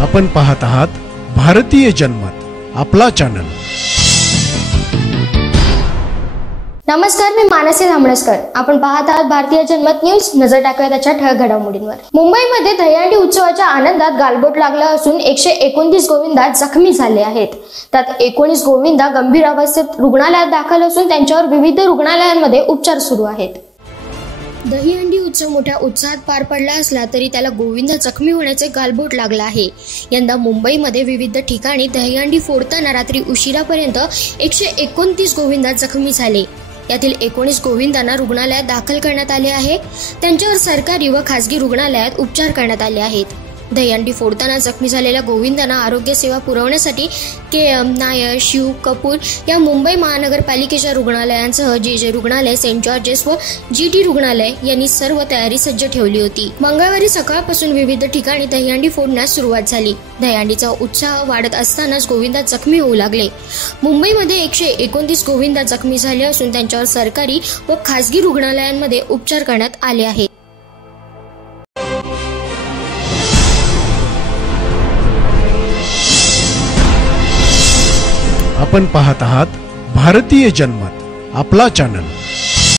आपण पाहत आहात भारतीय जनमत, आपला चॅनल। नमस्कार, मी मानसी धामणसकर। आपण पाहत आहात भारतीय जनमत न्यूज। नजर टाकूया त्याच्या ठळक घडामोडींवर। मुंबईमध्ये दहीहंडी उत्सवाच्या आनंदात गालबोट लागला असून 129 गोविंदा जखमी झाले आहेत। त्यात 19 गोविंदा गंभीर अवस्थेत रुग्णालयात दाखल असून त्यांच्यावर विविध रुग्णालयांमध्ये उपचार सुरू आहेत। दहीहंडी उत्सव मोठ्या उत्साहात पार पडला असला तरी त्याला गोविंदा जखमी होण्याचे गालबोट लागला आहे। यंदा मुंबईमध्ये विविध ठिकाणी दहीहंडी फोडताना रात्री उशिरापर्यंत 129 गोविंदा जखमी झाले। यातील 19 गोविंदांना रुग्णालयात दाखल करण्यात आले आहे। त्यांच्यावर सरकारी व खासगी रुग्णालयात उपचार करण्यात आले आहेत। दहीहंडी फोडताना जखमी झालेल्या गोविंदांना आरोग्य सेवा पुरवण्यासाठी KM, नायर, शिव, कपूर या मुंबई महानगरपालिकेच्या रुग्णालयांसह JJ रुग्णालय, सेंट जॉर्जेस व GT रुग्णालय यांनी सर्व तयारी सज्ज ठेवली होती। मंगळवारी सकाळपासून विविध ठिकाणी दहीहंडी फोडण्यास सुरुवात झाली। दहीहंडीचा उत्साह वाढत असतानाच गोविंदा जखमी होऊ लागले। मुंबईमध्ये 129 गोविंदा जखमी झाले असून त्यांच्यावर सरकारी व खासगी रुग्णालयांमध्ये उपचार करण्यात आले आहेत। आपण पाहत आहात भारतीय जनमत, आपला चॅनल।